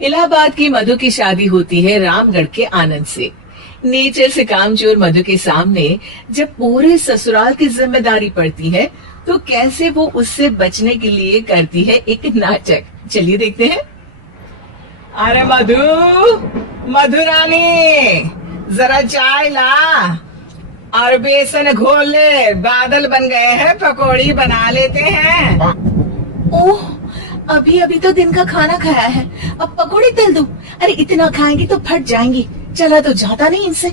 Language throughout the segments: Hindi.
इलाहाबाद की मधु की शादी होती है रामगढ़ के आनंद से। नेचर से कामचोर मधु के सामने जब पूरे ससुराल की जिम्मेदारी पड़ती है तो कैसे वो उससे बचने के लिए करती है एक नाटक। चलिए देखते हैं। अरे मधु, मधुरानी, जरा चाय ला और बेसन घोल ले। बादल बन गए हैं, पकौड़ी बना लेते हैं। ओह, अभी अभी तो दिन का खाना खाया है, अब पकौड़ी तल दूं? अरे इतना खाएंगी तो फट जाएंगी, चला तो जाता नहीं इनसे।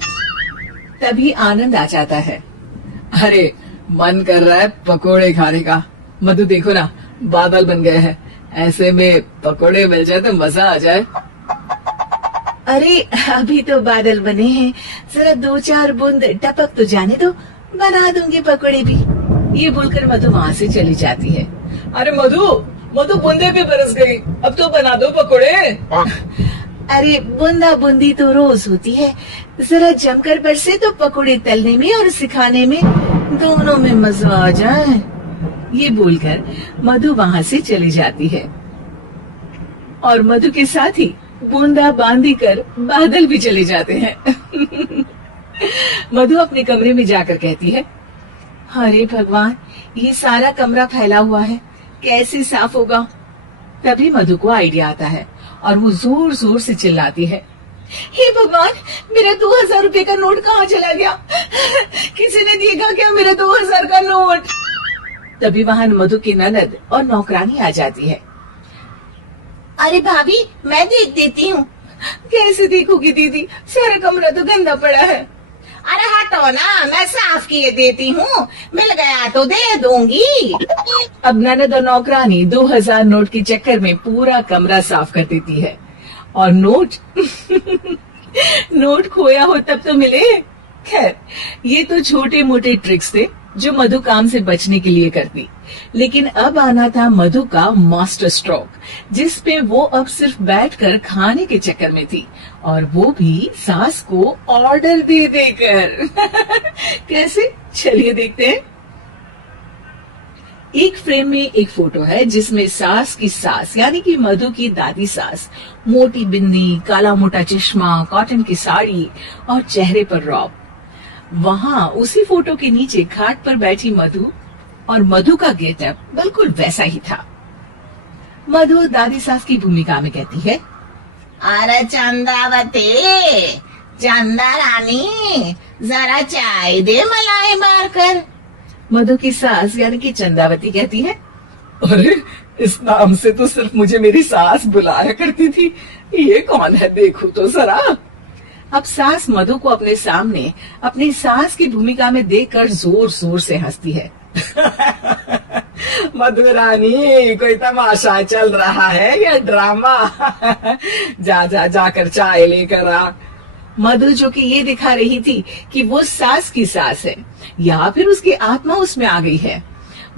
तभी आनंद आ जाता है। अरे मन कर रहा है पकोड़े खाने का। मधु देखो ना, बादल बन गए हैं, ऐसे में पकोड़े मिल जाए तो मजा आ जाए। अरे अभी तो बादल बने हैं, जरा 2-4 बूंद टपक तो जाने दो, बना दूंगी पकोड़े भी। ये बोलकर मधु वहाँ से चली जाती है। अरे मधु, मधु बूंदे भी बरस गई, अब तो बना दो पकोड़े। अरे बूंदा बूंदी तो रोज होती है, जरा जमकर बरसे तो पकोड़े तलने में और सिखाने में दोनों में मजा आ जाए। ये बोलकर मधु वहाँ से चली जाती है और मधु के साथ ही बूंदा बांदी कर बादल भी चले जाते हैं। मधु अपने कमरे में जाकर कहती है, अरे भगवान, ये सारा कमरा फैला हुआ है, कैसे साफ होगा? तभी मधु को आइडिया आता है और वो जोर जोर से चिल्लाती है, हे भगवान, मेरा 2000 रुपए का नोट कहाँ चला गया? किसी ने देगा क्या मेरा 2000 का नोट? तभी वहाँ मधु की ननद और नौकरानी आ जाती है। अरे भाभी, मैं देख देती हूँ। कैसे देखोगी दीदी, सारा कमरा तो गंदा पड़ा है। अरे हटो ना, मैं साफ किए देती हूँ, मिल गया तो दे दूंगी। अब ननद और नौकरानी 2000 नोट के चक्कर में पूरा कमरा साफ कर देती है और नोट नोट खोया हो तब तो मिले। खैर, ये तो छोटे मोटे ट्रिक्स थे जो मधु काम से बचने के लिए करती, लेकिन अब आना था मधु का मास्टर स्ट्रोक, जिस पे वो अब सिर्फ बैठकर खाने के चक्कर में थी, और वो भी सास को ऑर्डर दे देकर। कैसे, चलिए देखते हैं। एक फ्रेम में एक फोटो है जिसमें सास की सास यानी कि मधु की दादी सास, मोटी बिंदी, काला मोटा चश्मा, कॉटन की साड़ी और चेहरे पर रौब। वहाँ उसी फोटो के नीचे खाट पर बैठी मधु, और मधु का गेटअप बिल्कुल वैसा ही था। मधु दादी सास की भूमिका में कहती है, अरे चंदावती, चंदा रानी, जरा चाय दे मलाई मारकर। मधु की सास यानी कि चंदावती कहती है, अरे इस नाम से तो सिर्फ मुझे मेरी सास बुलाया करती थी, ये कौन है देखो तो जरा। अब सास मधु को अपने सामने अपनी सास की भूमिका में देखकर जोर जोर से हंसती है। मधुरानी, कोई तमाशा चल रहा है या ड्रामा? जाकर चाय लेकर आ। मधु जो कि ये दिखा रही थी कि वो सास की सास है या फिर उसकी आत्मा उसमें आ गई है,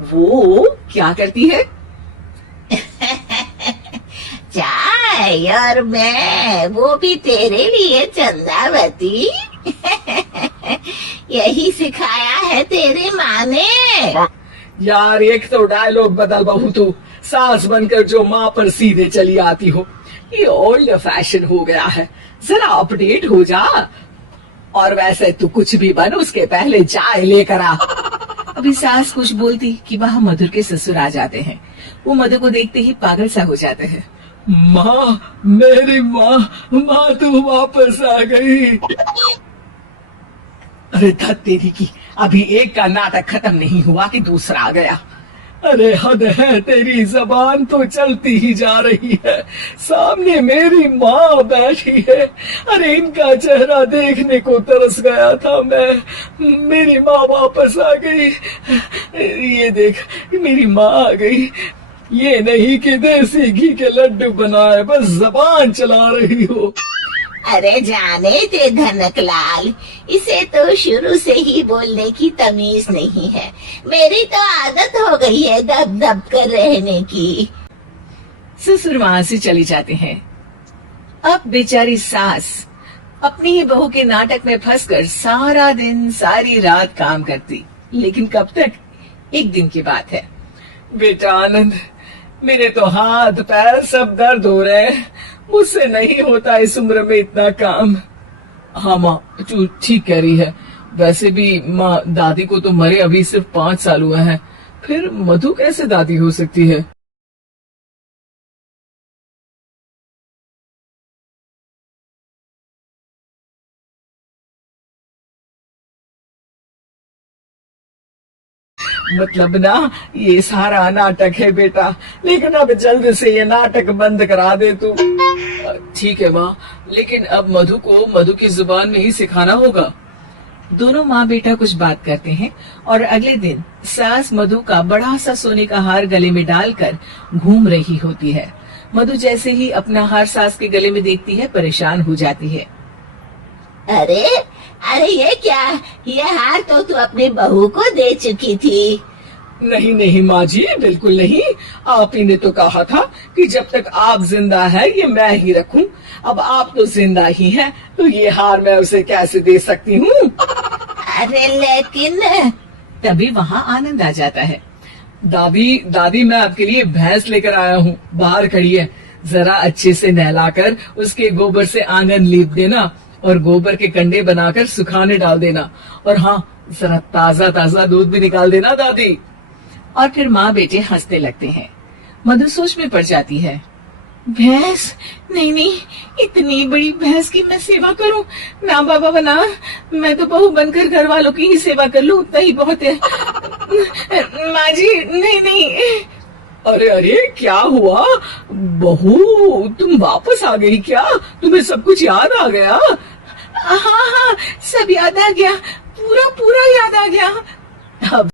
वो क्या करती है? चाय और मैं, वो भी तेरे लिए चंदावती। यही सिखाया है तेरी माँ ने। यार एक तो डायलॉग बदल बहू, तू सास बनकर जो माँ पर सीधे चली आती हो, ये ओल्ड फैशन हो गया है, जरा अपडेट हो जा। और वैसे तू कुछ भी बन, उसके पहले चाय लेकर आ। अभी सास कुछ बोलती कि वहाँ मधुर के ससुर आ जाते हैं। वो मधु को देखते ही पागल सा हो जाते हैं। माँ, मेरी माँ, माँ तू वापस आ गई। अरे धत तेरी की, अभी एक का नाटक खत्म नहीं हुआ कि दूसरा आ गया। अरे हद है, तेरी जबान तो चलती ही जा रही है, सामने मेरी माँ बैठी है। अरे इनका चेहरा देखने को तरस गया था मैं, मेरी माँ वापस आ गई। ये देख, मेरी माँ आ गई। ये नहीं कि देसी घी के लड्डू बनाए, बस जबान चला रही हो। अरे जाने दे धनकलाल, इसे तो शुरू से ही बोलने की तमीज नहीं है। मेरी तो आदत हो गई है दब दब कर रहने की। ससुर वहाँ से चली जाते हैं। अब बेचारी सास अपनी ही बहू के नाटक में फंसकर सारा दिन सारी रात काम करती, लेकिन कब तक? एक दिन की बात है। बेटा आनंद, मेरे तो हाथ पैर सब दर्द हो रहे हैं, मुझसे नहीं होता इस उम्र में इतना काम। हाँ माँ, तू ठीक कह रही है। वैसे भी माँ, दादी को तो मरे अभी सिर्फ 5 साल हुए हैं, फिर मधु कैसे दादी हो सकती है? मतलब ना, ये सारा नाटक है बेटा, लेकिन अब जल्द से ये नाटक बंद करा दे तू। ठीक है माँ, लेकिन अब मधु को मधु की जुबान में ही सिखाना होगा। दोनों माँ बेटा कुछ बात करते हैं और अगले दिन सास मधु का बड़ा सा सोने का हार गले में डालकर घूम रही होती है। मधु जैसे ही अपना हार सास के गले में देखती है, परेशान हो जाती है। अरे अरे ये क्या, ये हार तो तू अपनी बहू को दे चुकी थी। नहीं नहीं माँ जी, बिल्कुल नहीं। आप ही ने तो कहा था कि जब तक आप जिंदा है ये मैं ही रखूं। अब आप तो जिंदा ही हैं, तो ये हार मैं उसे कैसे दे सकती हूँ? अरे लेकिन तभी वहाँ आनंद आ जाता है। दादी दादी, मैं आपके लिए भैंस लेकर आया हूँ, बाहर खड़ी है। जरा अच्छे से नहलाकर उसके गोबर से आंगन लीप देना और गोबर के कंडे बनाकर सुखाने डाल देना। और हाँ, जरा ताजा ताजा दूध भी निकाल देना दादी। और फिर माँ बेटे हंसने लगते हैं। मधु सोच में पड़ जाती है। भैंस? नहीं नहीं, इतनी बड़ी भैंस की मैं सेवा करूं? ना बाबा बना, मैं तो बहू बनकर घर वालों की ही सेवा कर लूं, उतना ही बहुत है। माँ जी, नहीं नहीं। अरे अरे, क्या हुआ बहू, तुम वापस आ गई क्या? तुम्हें सब कुछ याद आ गया? हाँ हाँ, सब याद आ गया, पूरा पूरा याद आ गया। अब